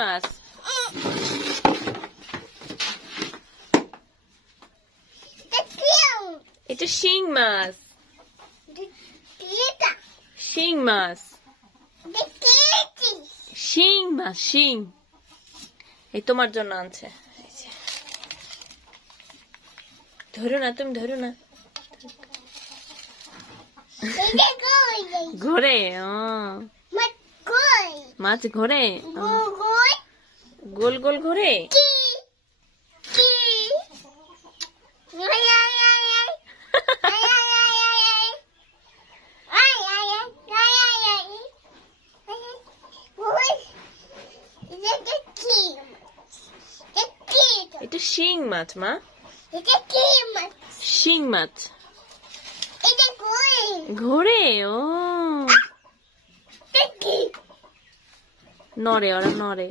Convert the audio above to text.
মাছ। এটা শিং মাছ। শিং মাছ। শিং মাছ, শিং। এই তোমার জন্য আনছে। ধরো না, তুমি ধরো না। ঘোরে, মাছ ঘোরে, গোল গোল ঘোরে। এটা শিং মাছ মা। শিং মাছ ঘোরে। ও নড়ে, ওরা নড়ে।